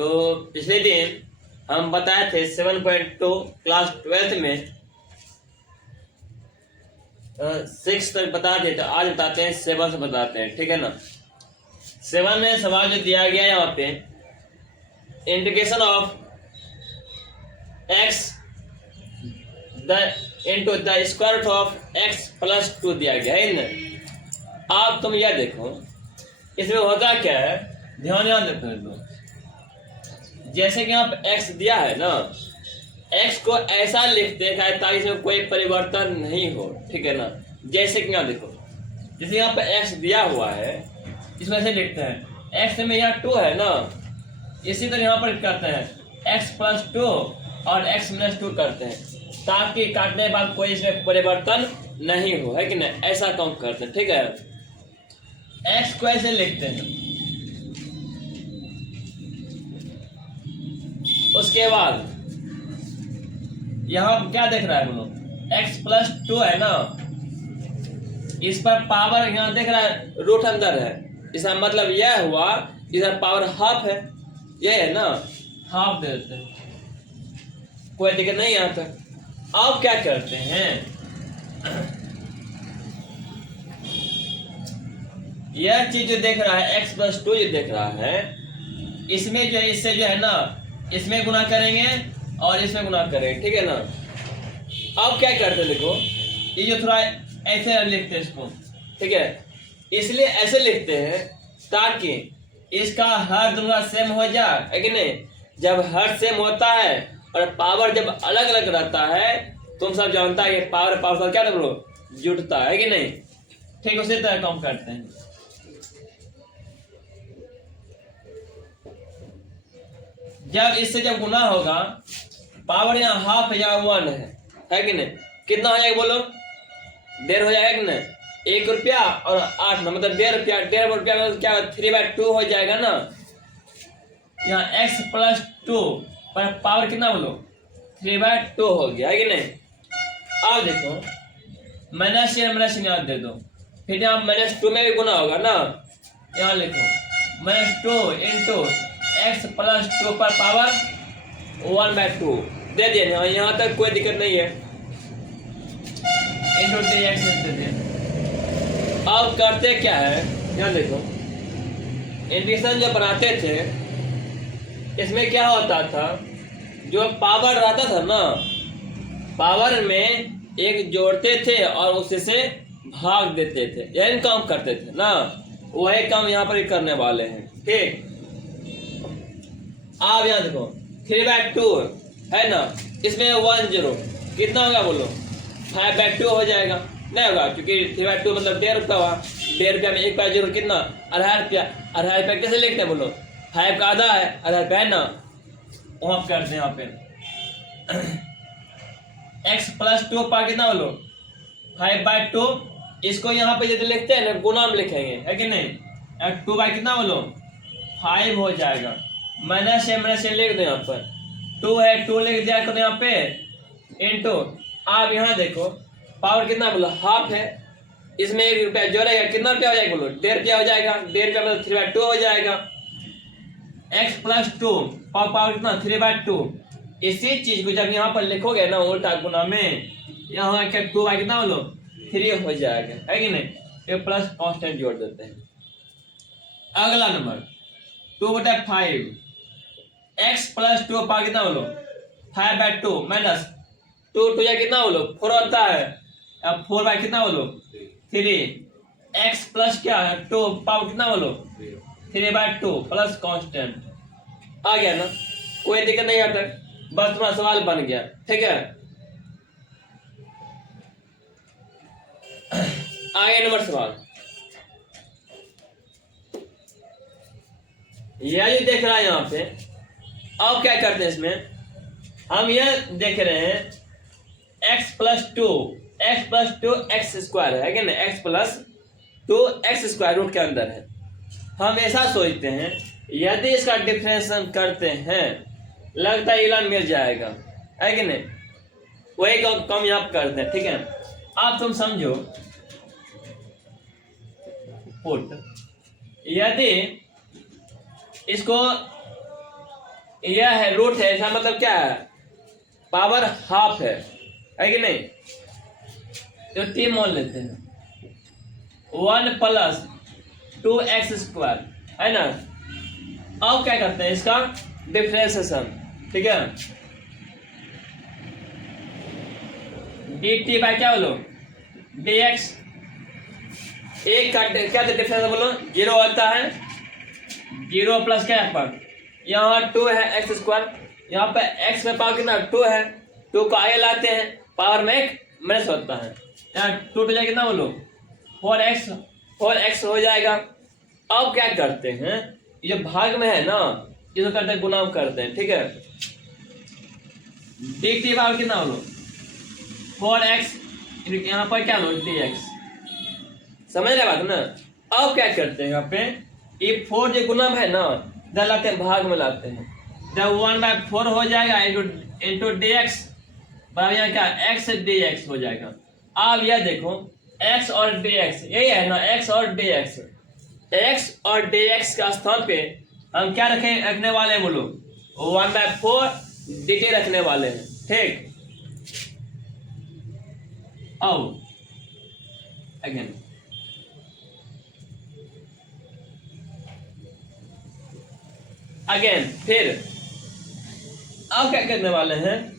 तो पिछले दिन हम बताए थे 7.2 क्लास 12th में 6 तक बता दिए, तो आज बताते हैं 7 से बताते हैं, ठीक है ना। 7 में सवाल जो दिया गया है यहाँ पे, integration of x into the square root of x plus 2 दिया गया है ना। आप तुम यह देखो इसमें होता क्या है, ध्यान देते दो। जैसे कि यहाँ पे x दिया है ना, x को ऐसा लिखते हैं ताकि इसमें कोई परिवर्तन नहीं हो, ठीक है ना। जैसे कि यहाँ देखो, जैसे यहाँ पे x दिया हुआ है, इसमें ऐसे लिखते हैं x में यहाँ 2 है ना, इसी तरह यहाँ पर करते हैं x प्लस 2 और x माइनस 2 करते हैं ताकि काटने के बाद कोई इसमें परिवर्तन नहीं हो, है कि नहीं। ऐसा काम करते हैं, ठीक है। x को ऐसे लिखते हैं, उसके बाद यहाँ क्या देख रहा है बोलो, x प्लस 2 है ना, इस पर पावर यहाँ देख रहा है रूट अंदर है, इसका मतलब यह हुआ इधर पावर हाफ है, यह है ना, हाफ दे देते हैं, कोई दिक्कत नहीं यहाँ तक। अब क्या करते हैं, यह चीज जो देख रहा है x प्लस 2 जो देख रहा है, इसमें जो है इससे जो है ना, इसमें गुना करेंगे और इसमें गुना करेंगे, ठीक है ना। अब क्या करते हैं देखो, ये जो थोड़ा ऐसे लिखते हैं इसको, ठीक है, इसलिए ऐसे लिखते हैं ताकि इसका हर दोनों सेम हो जाए, है कि नहीं। जब हर सेम होता है और पावर जब अलग अलग रहता है, तुम सब जानता है ये पावर पावर क्या बोलो, जुटता है कि नहीं। ठीक उसी तरह काम करते हैं। जब इससे जब गुना होगा, पावर यहाँ हाफ या 1 है कि नहीं, कितना हो जाएगा बोलो, 1.5 हो जाएगा कि नहीं। 1 रुपया और 8 ना, मतलब 1.5 रुपया, 1.5 रुपया मतलब क्या 3/2 हो जाएगा ना। यहाँ x प्लस 2 पर पावर कितना बोलो, 3/2 हो गया, है कि नहीं। अब देखो माइनस यहाँ दे दो, फिर यहाँ -2 में भी गुना होगा ना, यहाँ लिखो -2 इंटू x प्लस 2 पर पावर 1/2 दे दिए ना, यहाँ तक कोई दिक्कत नहीं है, इंटू dx दे दिए। अब करते क्या है, यहाँ देखो इंटीग्रेशन जो बनाते थे, इसमें क्या होता था, जो पावर रहता था ना, पावर में एक जोड़ते थे और उसी से भाग देते थे, यही काम करते थे ना। वही काम यहाँ पर करने वाले हैं, ठीक। आप यहाँ देखो 3/2 है ना, इसमें 10 कितना होगा बोलो, 5/2 हो जाएगा, नहीं होगा क्योंकि 3/2 मतलब 1.5 रुपया हुआ, 1.5 रुपया में 1/0 कितना, 2.5 रुपया। 2.5 रुपया कैसे लिखते हैं बोलो, 5 का आधा है, 2.5 रुपया है ना, वहाँ करते हैं यहाँ पे x प्लस 2 पर कितना बोलो 5/2, इसको यहाँ पे यदि लिखते हैं ना, गुना में लिखेंगे, है कि नहीं। 2 बाई कितना बोलो 5 हो जाएगा, माइनस से लिख दो, यहाँ पर 2 है 2 लिख दिया करो यहाँ पे, इंटू आप यहाँ देखो पावर कितना बोलो हाफ है, इसमें 1 रुपया जोड़ेगा, कितना रुपया हो जाएगा बोलो, 1.5 रुपया हो जाएगा, 1.5 रुपया मतलब 3/2 हो जाएगा। x प्लस 2 पावर कितना 3/2, इसी चीज को जब यहाँ पर लिखोगे ना उल्टा गुना में, यहाँ क्या 2 बाई कितना बोलो 3 हो जाएगा, है कि नहीं। एक प्लस कांस्टेंट जोड़ देते हैं। अगला नंबर 2/5, x प्लस 2 पावर कितना बोलो 5/2 माइनस 2 2 या कितना बोलो 4 होता है, अब 4 बाई कितना बोलो 3, x प्लस क्या है 2 पावर कितना बोलो 3/2 प्लस कांस्टेंट। आ गया ना, कोई दिक्कत नहीं आता, बस तुम्हारा सवाल बन गया, ठीक है। आगे नंबर सवाल, यह जो देख रहा है यहाँ पे, अब क्या करते हैं इसमें, हम यह देख रहे हैं x प्लस 2 x स्क्वायर है कि नहीं, x plus 2 x square root के अंदर है। हम ऐसा सोचते हैं यदि इसका डिफरेंशिएशन करते हैं, लगता है इलान मिल जाएगा, है कि नहीं। वही कम यहाँ करते हैं, ठीक है। आप तुम समझो, पुट यदि इसको यह है रूट है, इसका मतलब क्या है, पावर हाफ है कि नहीं। तो 3 मान लेते हैं, 1 प्लस 2x² है ना। अब क्या करते हैं इसका डिफरेंशिएशन, ठीक है। dt बाय क्या बोलो dx, एक का क्या डिफरेंस बोलो 0 आता है, 0 प्लस क्या है पर यहाँ 2 है x², यहाँ पे x में पावर कितना 2 है, 2 को आगे लाते हैं पावर में 1 माइनस होता है, यहाँ 2 तो जाए कितना बोलो 4x हो जाएगा। अब क्या करते हैं, ये जो भाग में है ना इसको करते हैं गुना करते हैं, ठीक है। dt पावर कितना बोलो 4x, यहाँ पर क्या लो dx, समझ रहे बात ना। अब क्या करते हैं यहाँ पे ये 4 जो गुना है ना इधर लाते हैं भाग में लाते हैं, जब 1/4 हो जाएगा इंटू dx बराबर यहाँ क्या x dx हो जाएगा। अब यह देखो x और dx यही है ना, x और dx का स्थान पे हम क्या रखने वाले हैं बोलो 1/4 dt रखने वाले हैं, ठीक। अब अगेन फिर अब क्या करने वाले हैं,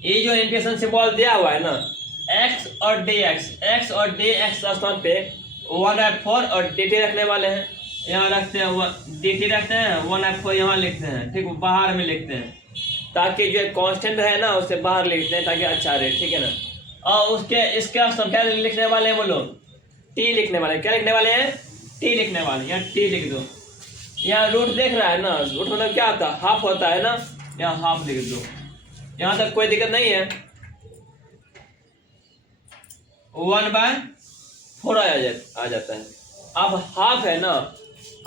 ये जो इंटीग्रेशन सिंबल दिया हुआ है ना x और dx का स्थान पे 1/4 और dt रखने वाले हैं, यहाँ रखते हैं dt रखते हैं 1/4 यहाँ लिखते हैं, ठीक, बाहर में लिखते हैं ताकि जो कांस्टेंट है ना उससे बाहर लिखते हैं ताकि अच्छा रहे, ठीक है ना। और उसके इसके स्थान क्या लिखने वाले हैं बोलो t लिखने वाले हैं, क्या लिखने वाले हैं t लिखने वाले, यहाँ t लिख दो। यहाँ रूट देख रहा है ना, रूट मतलब क्या होता है हाफ होता है ना, यहाँ हाफ लिख दो, यहाँ तक कोई दिक्कत नहीं है। 1/4 आ जाता है। अब हाफ है ना,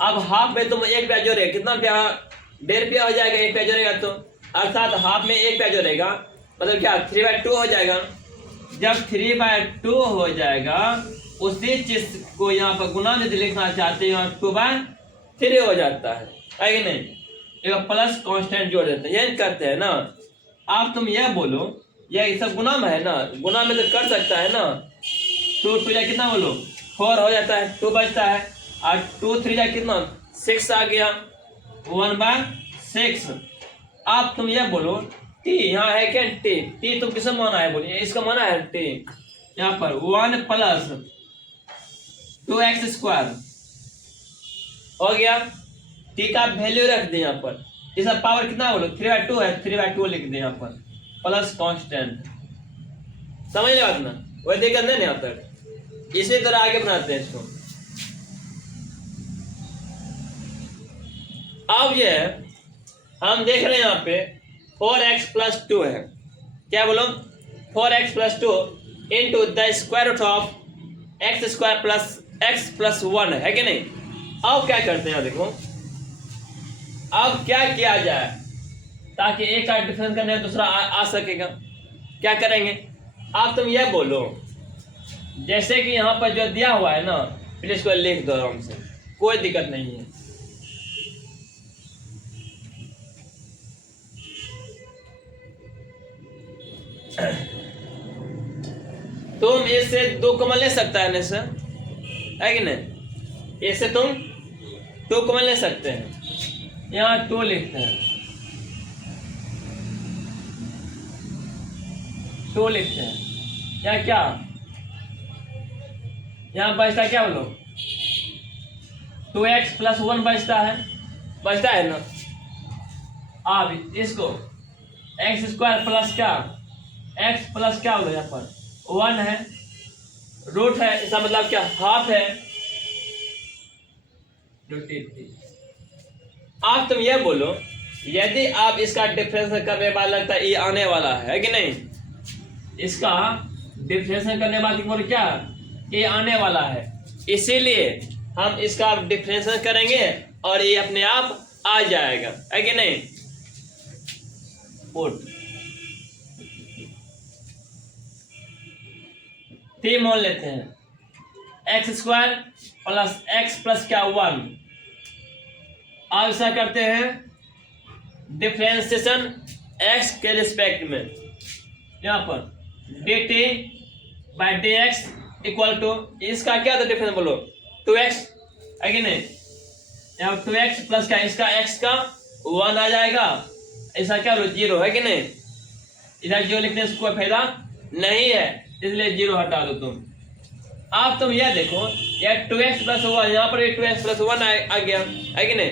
अब हाफ में तुम एक रुपया जोड़ेगा कितना रुपया 1.5 रुपया हो जाएगा, 1 रुपया जोड़ेगा तो अर्थात हाफ में 1 रुपया जोड़ेगा मतलब क्या 3/2 हो जाएगा। जब 3/2 हो जाएगा उसी चीज को यहाँ पर गुना यदि लिखना चाहते हैं 2/3 हो जाता है कि नहीं, एक प्लस कांस्टेंट जोड़ देते हैं, यही करते हैं ना। आप तुम यह बोलो यह सब गुना में है ना, गुना में तो कर सकता है ना, 2 या कितना बोलो 4 हो जाता है, 2 बचता है और 2 3 या कितना 6 आ गया 1/6। आप तुम यह बोलो t यहाँ है क्या t तुम किसे माना है बोलिए, इसका माना है t, यहाँ पर 1 प्लस 2x² हो गया, t का वैल्यू रख दे यहाँ पर, इसका पावर कितना बोलो 3/2 है, 3/2 लिख दे यहाँ पर प्लस कांस्टेंट, समझ ले बात ना, वही दिक्कत नहीं यहाँ तक। इसी तरह आगे बनाते हैं इसको। अब ये हम देख रहे हैं यहाँ पे 4x + 2 है, क्या बोलो 4x + 2 into the square root of x² plus x + 1 है कि नहीं। अब क्या करते हैं देखो, अब क्या किया जाए ताकि एक का डिफरेंस करने में दूसरा आ सकेगा, क्या करेंगे। आप तुम यह बोलो जैसे कि यहाँ पर जो दिया हुआ है ना प्लीज इसको लिख दो आराम से, कोई दिक्कत नहीं है। तुम इससे 2 कॉमन ले सकता है ना सर, है कि नहीं, इससे तुम 2 कॉमन ले सकते हैं, यहाँ 2 लिखते हैं, 2 लिखते हैं, यहाँ क्या यहाँ बचता क्या बोलो 2x + 1 बचता है ना। अब इसको x² प्लस क्या x प्लस क्या बोलो यहाँ पर 1 है, रूट है, इसका मतलब क्या हाफ है। आप तुम ये बोलो यदि आप इसका डिफरेंस करने बाद लगता है ये आने वाला है कि नहीं, इसका डिफरेंस करने बाद बोलो क्या ये आने वाला है, इसीलिए हम इसका डिफरेंस करेंगे और ये अपने आप आ जाएगा, है कि नहीं। पुट 3 मान लेते हैं x² प्लस x प्लस क्या 1। आप ऐसा करते हैं डिफ्रेंसिएशन x के रिस्पेक्ट में, यहाँ पर dt by d x equal to, इसका क्या था डिफरेंस बोलो, 2x है कि नहीं, यहाँ 2x प्लस का इसका x का 1 आ जाएगा, ऐसा क्या बोलो 0 है कि नहीं, इधर 0 लिखने से कोई फायदा नहीं है, इसलिए 0 हटा दो तुम। अब तुम यह देखो, यह 2x प्लस 1, यहाँ पर 2x प्लस 1 आ गया है कि नहीं,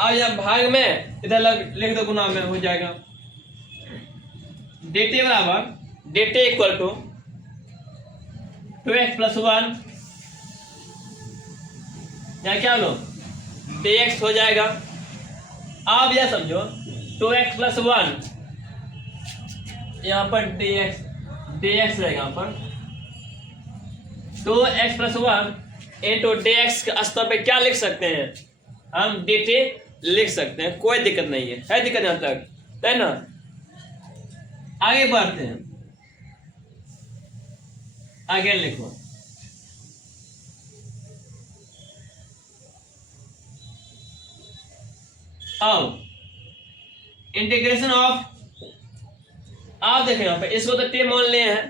अब यहाँ भाग में इधर लिख दो, गुना में हो जाएगा dt बराबर dt equal to 2x plus 1, यहाँ क्या लो dx हो जाएगा। अब यह समझो 2x प्लस 1, यहाँ पर dx रहेगा, यहाँ पर 2x प्लस 1 इंटू dx के स्तर पे क्या लिख सकते हैं हम, dt लिख सकते हैं, कोई दिक्कत नहीं है दिक्कत यहाँ तक है ना। आगे बढ़ते हैं, आगे लिखो, अब इंटीग्रेशन ऑफ, आप देखो यहाँ पे इसको तो टी मान लिए हैं,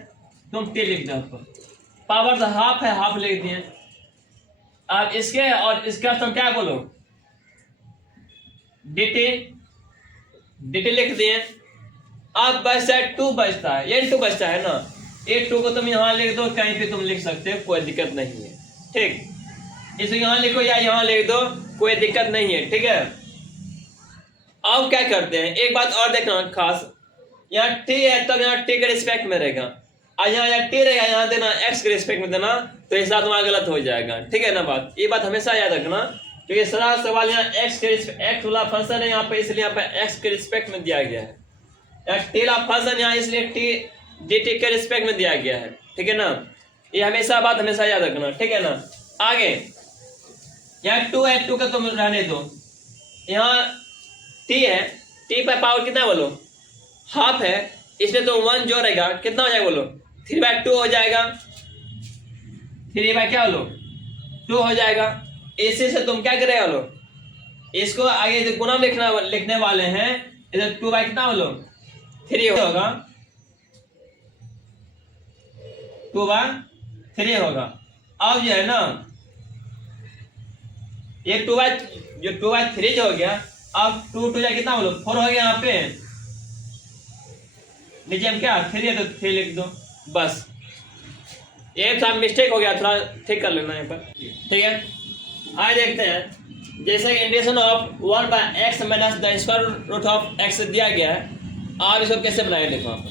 तुम टी लिख दो, पावर तो हाफ है, हाफ लिख दिए। अब इसके और इसका तुम क्या बोलो, dt लिख दिए। अब बचता है 2 बचता है, ये 2 बचता है ना, ये 2 को तुम यहाँ लिख दो, कहीं पे तुम लिख सकते हो, कोई दिक्कत नहीं है, ठीक। इसको यहाँ लिखो या यहाँ लिख दो, कोई दिक्कत नहीं है, ठीक है। अब क्या करते हैं, एक बात और देखना खास, यहाँ t है तब यहाँ t के रिस्पेक्ट में रहेगा, और यहाँ t रहेगा, यहाँ देना x के रिस्पेक्ट में देना, तो इस बात तुम्हारा गलत हो जाएगा, ठीक है ना बात, ये बात हमेशा याद रखना, क्योंकि सारा सवाल यहाँ x के x वाला फंक्शन है यहाँ पे, इसलिए यहाँ पे x के रिस्पेक्ट में दिया गया है, यहाँ t वाला फंक्शन यहाँ इसलिए t dt के रिस्पेक्ट में दिया गया है, ठीक है ना, ये हमेशा बात हमेशा याद रखना, ठीक है ना। आगे यहाँ 2 है, 2 का तुम रहने दो, यहाँ t है, t पर पावर कितना बोलो, हाफ है, इसमें तो 1 जोड़ेगा, कितना हो जाएगा बोलो, 3/2 हो जाएगा, 3 बाय क्या बोलो 2 हो जाएगा। इसी से तुम क्या करेगा बोलो, इसको आगे गुना लिखने वाले हैं, इधर 2 बाय कितना बोलो 3 होगा, 2/3 होगा। अब जो है ना, ये 2/3 जो हो गया, अब 2 जाए कितना बोलो 4 हो गया, यहाँ पे नीचे में क्या 3 है तो 3 लिख दो, बस ये था मिस्टेक हो गया, थोड़ा ठीक कर लेना यहाँ पर, ठीक है। आगे देखते हैं, जैसे integration of 1/x minus the square root of x दिया गया है, आप इसको कैसे बनाएंगे देखो आप,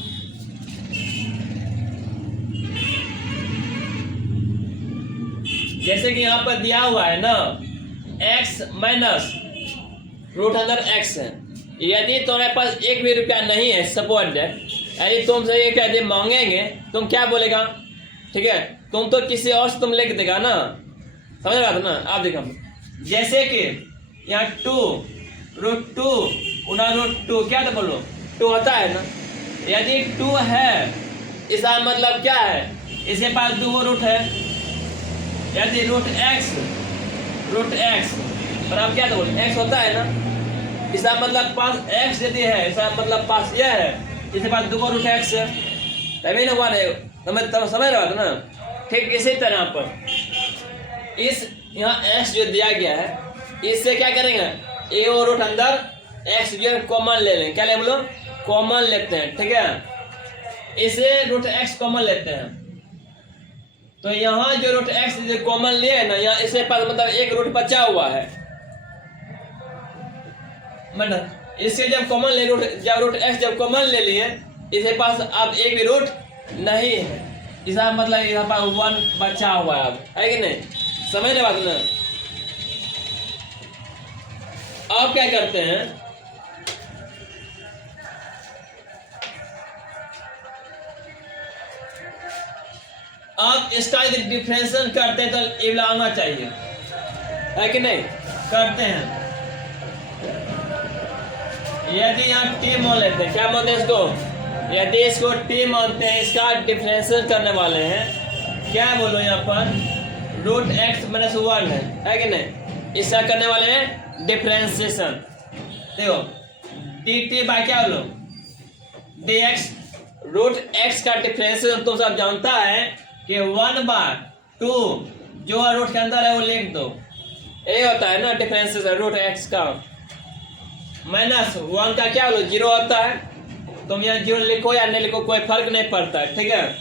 जैसे कि यहाँ पर दिया हुआ है ना x माइनस रूट अंदर x है, यदि तुम्हारे पास 1 भी रुपया नहीं है, सपोज दैट, यदि तुमसे ये कहते मांगेंगे, तुम क्या बोलेगा, ठीक है, तुम तो किसी और से तुम लिख देगा ना, समझ रहा था ना। आप देखो, जैसे कि यहाँ 2√2 √2 क्या तो बोलो 2 होता है ना, यदि 2 है इसका मतलब क्या है, इसके पास 2 रूट है, यदि √x पर आप क्या तो बोलो x होता है ना, इसका मतलब पास x यदि है, इसका मतलब पास यह है, इसके पास 2 √x है, तभी ना हुआ नहीं, समझ रहा था ना। ठीक इसी तरह पर इस यहाँ x जो दिया गया है, इससे क्या करेंगे, a और रूट अंदर x जो कॉमन ले लेंगे, क्या ले बोलो कॉमन लेते हैं, ठीक है, इसे √x कॉमन लेते हैं, तो यहाँ जो √x कॉमन लिए ना, यहाँ इसके पास मतलब 1 रूट बचा हुआ है, मतलब इसके जब कॉमन ले √x जब कॉमन ले लिए, इसके पास अब 1 भी रूट नहीं है, इसका मतलब यहाँ पर 1 बचा हुआ है, अब है कि नहीं, समझ रहे बात ना। अब क्या करते हैं, आप इसका यदि डिफरेंशिएशन करते हैं तो ये आना चाहिए, है कि नहीं, करते हैं। यदि यहाँ t मान लेते हैं, क्या मानते हैं इसको, यदि इसको t मानते हैं, इसका डिफरेंशिएशन करने वाले हैं, क्या बोलो यहाँ पर √x - 1 है कि नहीं, इसका करने वाले हैं डिफरेंशिएशन। देखो dt बाय क्या बोलो dx, रूट x का डिफरेंशिएशन तुम सब जानता है कि 1/2 जो रूट के अंदर है वो लिख दो, ये होता है ना डिफरेंशिएशन रूट x का। माइनस 1 का क्या बोलो 0 होता है, तुम यहाँ 0 लिखो या नहीं लिखो कोई फर्क नहीं पड़ता है, ठीक है।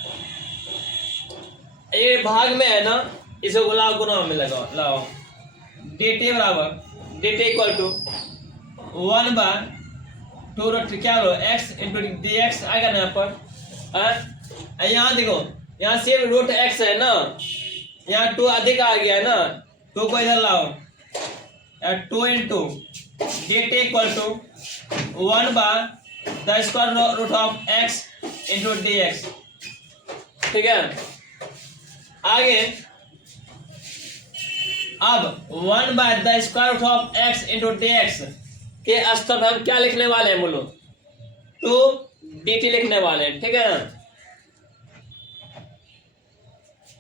ये भाग में है ना, इसे गुलाब गुना में लगाओ, लाओ dt बराबर dt इक्वल टू 1/2 रूट क्या बोलो x इंटू dx आएगा ना यहाँ पर। यहाँ देखो यहाँ सिर्फ रूट x है ना, यहाँ 2 अधिक आ गया है ना, 2 को इधर लाओ, 2 into dt equal to 1/√2 root of x into dx, ठीक है। आगे अब 1/√2 root of x into dx के स्तर हम क्या लिखने वाले हैं बोलो, तो dt लिखने वाले हैं, ठीक है ना।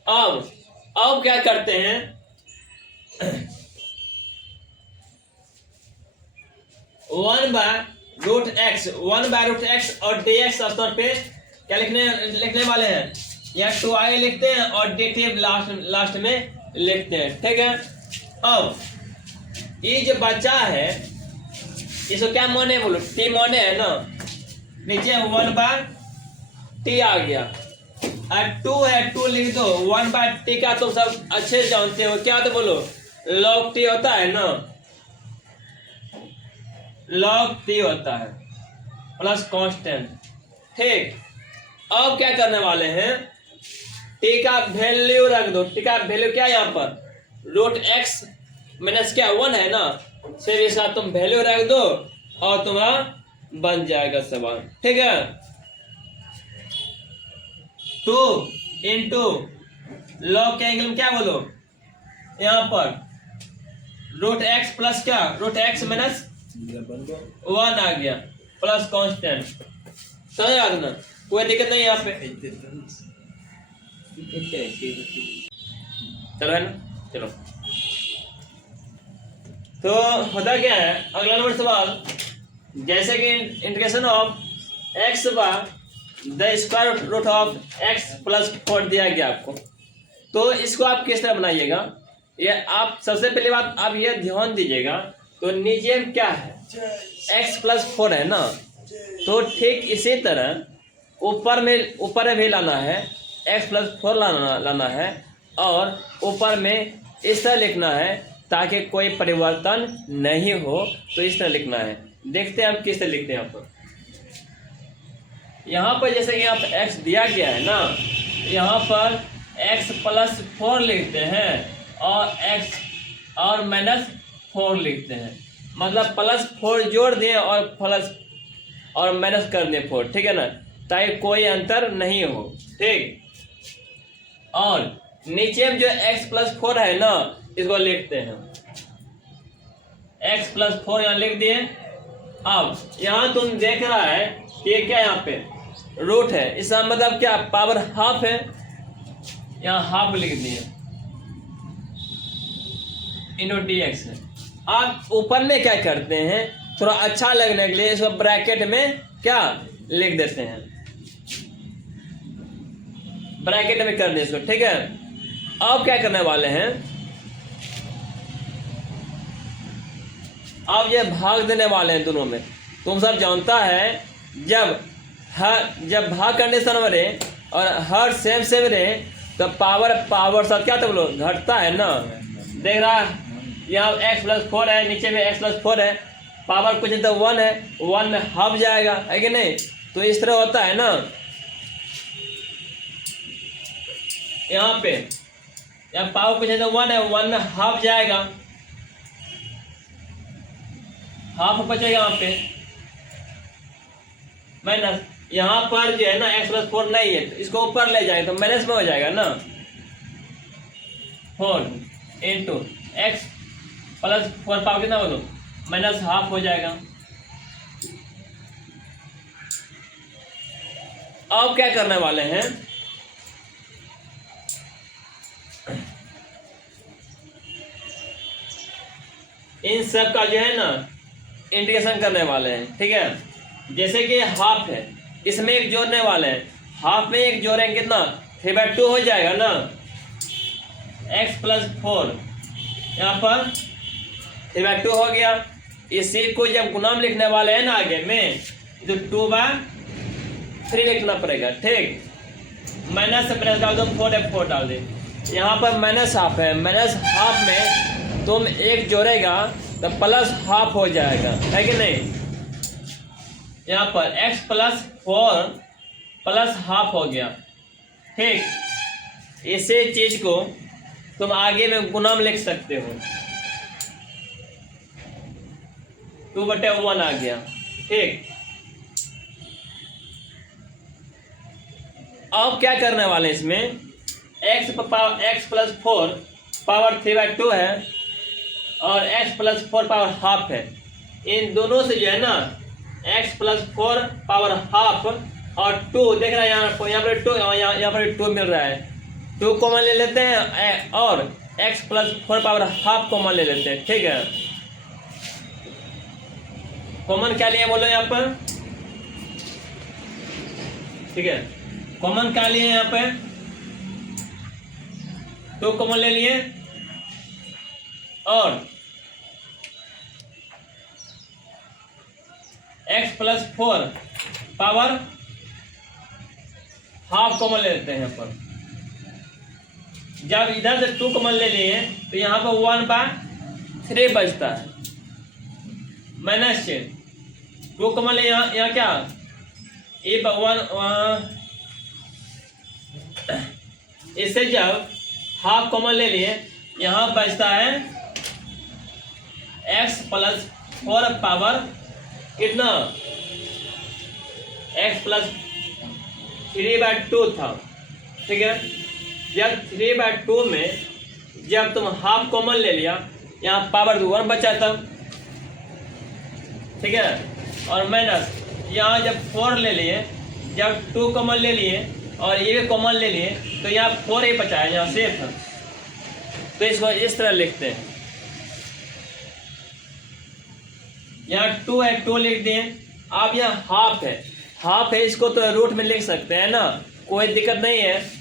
अब क्या करते हैं, 1/√x और dx स्तर पे क्या लिखने वाले हैं, या 2 आगे लिखते हैं और dt लास्ट में लिखते हैं, ठीक है। अब ये जो बचा है इसको क्या माने बोलो, t माने है ना, नीचे 1/t आ गया और 2 है, 2 लिख दो। 1/t का तुम सब अच्छे जानते हो क्या, तो बोलो log t होता है ना, log t होता है प्लस कांस्टेंट, ठीक। अब क्या करने वाले हैं, t का वैल्यू रख दो, t का वैल्यू क्या है यहाँ पर रूट x माइनस क्या 1 है ना, सिर्फ इसका तुम वैल्यू रख दो और तुम्हारा बन जाएगा सवाल, ठीक है। 2 इंटू लॉग के एंगल में क्या बोलो यहाँ पर रूट x प्लस क्या रूट x माइनस 1 आ गया प्लस कांस्टेंट, समझ आ ना, कोई दिक्कत नहीं यहाँ पे, चलो है ना। चलो तो होता क्या है, अगला नंबर सवाल, जैसे कि integration of x/√2 of x plus 4 दिया गया आपको, तो इसको आप किस तरह बनाइएगा, ये आप सबसे पहली बात आप ये ध्यान दीजिएगा, तो नीचे में क्या है x प्लस 4 है ना, तो ठीक इसी तरह ऊपर में भी लाना है, x प्लस 4 लाना है और ऊपर में इस तरह लिखना है ताकि कोई परिवर्तन नहीं हो, तो इस तरह लिखना है। देखते हैं हम किस तरह लिखते हैं। यहाँ पर जैसे कि यहाँ पर x दिया गया है ना, यहाँ पर x प्लस 4 लिखते हैं और x और माइनस 4 लिखते हैं, मतलब प्लस 4 जोड़ दें और प्लस और माइनस कर दें 4, ठीक है ना, ताकि कोई अंतर नहीं हो, ठीक। और नीचे में जो x प्लस 4 है ना, इसको लिखते हैं x प्लस 4 यहाँ लिख दिए। अब यहाँ तुम देख रहा है कि ये क्या यहाँ पे रूट है, इसका मतलब क्या पावर हाफ है, यहाँ हाफ लिख दिए इनटू dx है। आप ऊपर में क्या करते हैं, थोड़ा अच्छा लगने के लिए इसको ब्रैकेट में क्या लिख देते हैं, ब्रैकेट में कर दे इसको, ठीक है। अब क्या करने वाले हैं, अब ये भाग देने वाले हैं दोनों में। तुम सब जानता है जब भाग कंडीशन में रहे और हर सेम रहे तो पावर साथ क्या तो बोलो घटता है ना, देख रहा यहाँ x प्लस 4 है, नीचे में x प्लस 4 है, पावर कुछ तो 1 है, 1 में हाफ जाएगा, है कि नहीं, तो इस तरह होता है ना। यहाँ पे यहाँ पावर कुछ तो 1 है, 1 में हाफ जाएगा, हाफ बचेगा यहाँ पे माइनस, यहाँ पर जो है ना x प्लस 4 नहीं है, तो इसको ऊपर ले जाएगा तो माइनस में हो जाएगा ना, 4 इंटू एक्स प्लस 4 पावर कितना बोलो माइनस हाफ हो जाएगा। अब क्या करने वाले हैं, इन सब का जो है ना इंटीग्रेशन करने वाले हैं, ठीक है। जैसे कि हाफ है, इसमें एक जोड़ने वाले हैं, हाफ में एक जोड़ेंगे कितना 3/2 हो जाएगा ना, x + 4 यहाँ पर 3/2 हो गया। इसी को जब गुणाम लिखने वाले हैं ना आगे में, तो 2/3 लिखना पड़ेगा, ठीक। माइनस से प्लस डाल दो, 4/4 डाल दे। यहाँ पर माइनस हाफ है, माइनस हाफ में तुम एक जोड़ेगा तो प्लस हाफ हो जाएगा, है कि नहीं। यहाँ पर x + 4 प्लस हाफ हो गया, ठीक। इसी चीज को तुम आगे में गुणाम लिख सकते हो, 2/1 आ गया, ठीक। अब क्या करने वाले हैं इसमें, x + 4 पावर 3/2 है और x + 4 पावर हाफ है। इन दोनों से जो है ना x + 4 पावर हाफ और 2 देख रहा है, यहाँ पर 2, यहाँ पर 2 मिल रहा है, 2 कॉमन ले लेते हैं और x + 4 पावर हाफ कॉमन ले लेते हैं, ठीक है। कॉमन क्या लिए बोलो यहाँ पर, ठीक है। कॉमन क्या लिए यहाँ पे, 2 कॉमन ले लिए और x + 4 पावर हाफ कॉमन ले लेते हैं यहाँ पर। जब इधर से 2 कॉमन ले लिए तो यहाँ पर 1/3 बचता है, माइनस से 2 कॉमन ले, यहाँ क्या इससे जब हाफ कॉमन ले लिए यहाँ बचता है x + 4 पावर कितना, x + 3/2 था, ठीक है। जब 3/2 में जब तुम हाफ कॉमन ले लिया, यहाँ पावर 1 बचा था, ठीक है। और माइनस यहाँ जब 4 ले लिए, जब 2 कॉमन ले लिए और ये भी कॉमन ले लिए तो यहाँ 4 ही बचा है, यहाँ सेफ है। तो इसको इस तरह लिखते हैं, यहाँ 2 है, 2 लिख दिए। अब यहाँ हाफ है, हाफ है, इसको तो रूट में लिख सकते हैं ना, कोई दिक्कत नहीं है।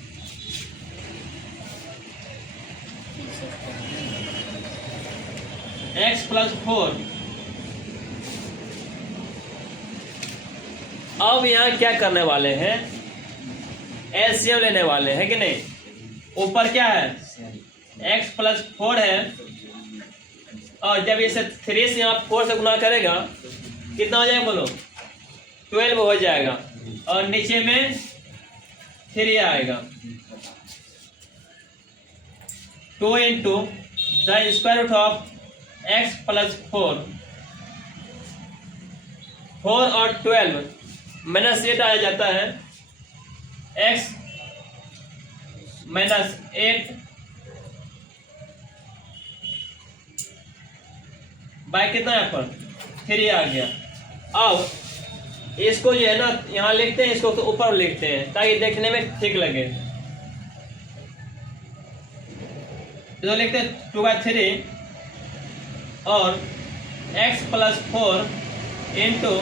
x + 4। अब यहाँ क्या करने वाले हैं, एलसीएम लेने वाले हैं कि नहीं। ऊपर क्या है, x + 4 है और जब इसे 3 से यहाँ 4 से गुना करेगा कितना हो जाएगा बोलो, 12 हो जाएगा और नीचे में 3 आएगा। 2 × the square root of x + 4, 4 और 12 -8 आ जाता है, x -8 बाय कितना यहाँ पर 3 आ गया। अब इसको जो है ना यहाँ लिखते हैं, इसको तो ऊपर लिखते हैं ताकि देखने में ठीक लगे। तो लिखते हैं 2/3 और x + 4 ×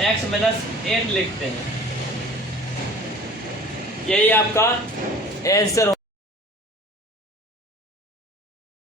x -8 लिखते हैं। यही आपका आंसर